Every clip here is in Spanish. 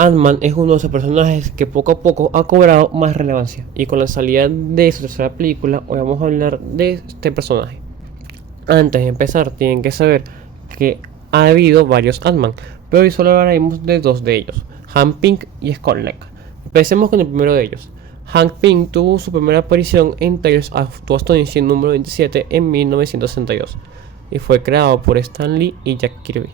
Ant-Man es uno de esos personajes que poco a poco ha cobrado más relevancia, y con la salida de su tercera película hoy vamos a hablar de este personaje. Antes de empezar tienen que saber que ha habido varios Ant-Man, pero hoy solo hablaremos de dos de ellos, Hank Pym y Scott Lang. Empecemos con el primero de ellos. Hank Pym tuvo su primera aparición en Tales of the Astonishing número 27 en 1962 y fue creado por Stan Lee y Jack Kirby.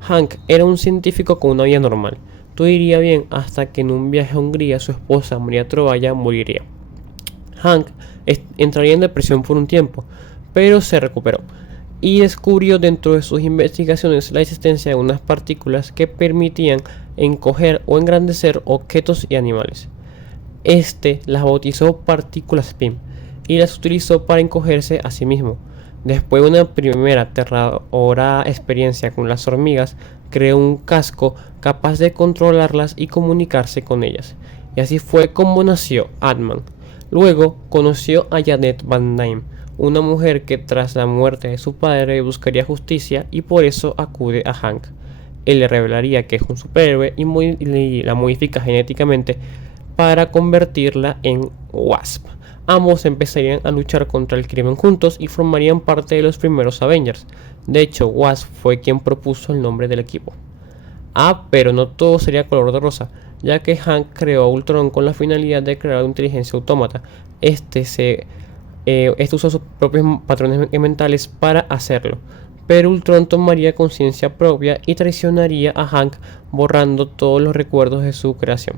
Hank era un científico con una vida normal. Todo iría bien hasta que en un viaje a Hungría su esposa María Trovalla moriría. Hank entraría en depresión por un tiempo, pero se recuperó y descubrió dentro de sus investigaciones la existencia de unas partículas que permitían encoger o engrandecer objetos y animales. Las bautizó partículas Pym y las utilizó para encogerse a sí mismo. Después de una primera aterradora experiencia con las hormigas, creó un casco capaz de controlarlas y comunicarse con ellas. Y así fue como nació Ant-Man. Luego conoció a Janet Van Dyne, una mujer que tras la muerte de su padre buscaría justicia y por eso acude a Hank. Él le revelaría que es un superhéroe y la modifica genéticamente para convertirla en Wasp. Ambos empezarían a luchar contra el crimen juntos y formarían parte de los primeros Avengers. De hecho, Wasp fue quien propuso el nombre del equipo. Pero no todo sería color de rosa, ya que Hank creó a Ultron con la finalidad de crear una inteligencia autómata. Este usó sus propios patrones mentales para hacerlo, pero Ultron tomaría conciencia propia y traicionaría a Hank, borrando todos los recuerdos de su creación.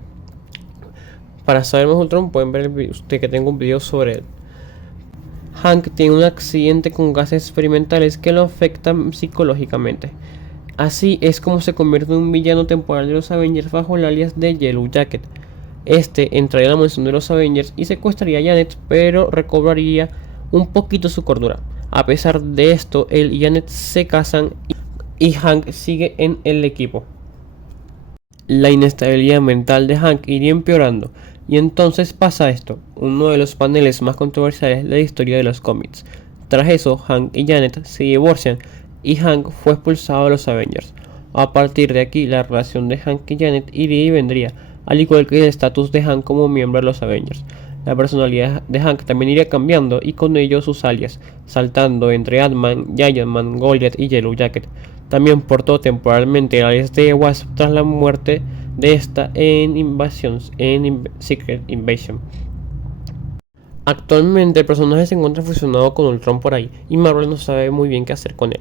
Para saber más Ultron pueden ver el video, que tengo un video sobre él. Hank tiene un accidente con gases experimentales que lo afectan psicológicamente. Así es como se convierte en un villano temporal de los Avengers bajo el alias de Yellow Jacket. Entraría a la mansión de los Avengers y secuestraría a Janet, pero recobraría un poquito su cordura. A pesar de esto, él y Janet se casan y Hank sigue en el equipo. La inestabilidad mental de Hank iría empeorando, y entonces pasa esto, uno de los paneles más controversiales de la historia de los cómics. Tras eso, Hank y Janet se divorcian y Hank fue expulsado de los Avengers. A partir de aquí, la relación de Hank y Janet iría y vendría, al igual que el estatus de Hank como miembro de los Avengers. La personalidad de Hank también iría cambiando y con ello sus alias, saltando entre Ant-Man, Giant Man, Goliath y Yellow Jacket. También portó temporalmente el alias de Wasp tras la muerte de esta en Secret Invasion. Actualmente el personaje se encuentra fusionado con Ultron por ahí y Marvel no sabe muy bien qué hacer con él.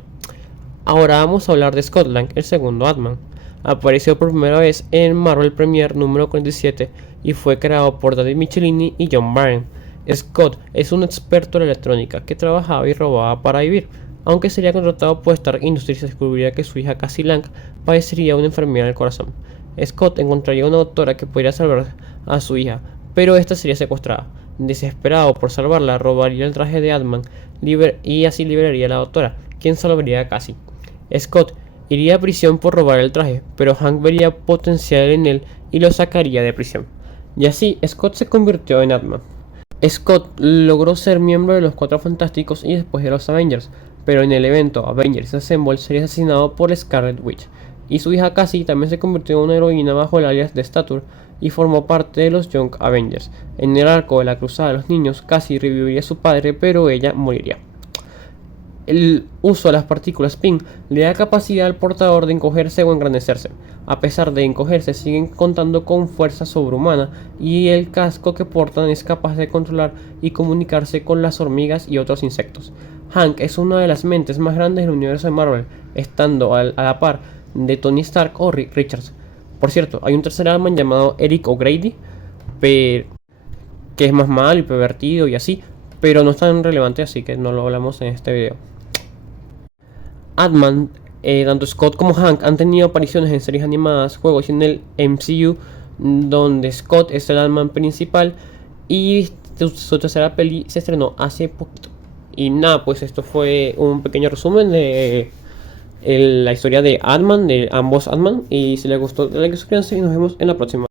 Ahora vamos a hablar de Scott Lang, el segundo Ant-Man. Apareció por primera vez en Marvel Premiere número 47 y fue creado por David Michelinie y John Byrne. Scott es un experto en electrónica que trabajaba y robaba para vivir. Aunque sería contratado por Stark Industries, se descubriría que su hija Cassie Lang padecería una enfermedad del corazón. Scott encontraría una doctora que podría salvar a su hija, pero esta sería secuestrada. Desesperado por salvarla, robaría el traje de Ant-Man y así liberaría a la doctora, quien salvaría a Cassie. Scott iría a prisión por robar el traje, pero Hank vería potencial en él y lo sacaría de prisión. Y así, Scott se convirtió en Ant-Man. Scott logró ser miembro de los Cuatro Fantásticos y después de los Avengers, pero en el evento Avengers Assemble sería asesinado por Scarlet Witch, y su hija Cassie también se convirtió en una heroína bajo el alias de Stature y formó parte de los Young Avengers. En el arco de la Cruzada de los Niños, Cassie reviviría a su padre, pero ella moriría. El uso de las partículas Pym le da capacidad al portador de encogerse o engrandecerse. A pesar de encogerse, siguen contando con fuerza sobrehumana y el casco que portan es capaz de controlar y comunicarse con las hormigas y otros insectos. Hank es una de las mentes más grandes del universo de Marvel, estando a la par de Tony Stark o Reed Richards. Por cierto, hay un tercer Ant-Man llamado Eric O'Grady, que es más malo y pervertido y así, pero no es tan relevante, así que no lo hablamos en este video. Ant-Man, tanto Scott como Hank han tenido apariciones en series animadas, juegos y en el MCU, donde Scott es el Ant-Man principal y su tercera peli se estrenó hace poquito. Y nada, pues esto fue un pequeño resumen de la historia de Ant-Man, de ambos Ant-Man, y si les gustó, denle like, suscríbanse y nos vemos en la próxima.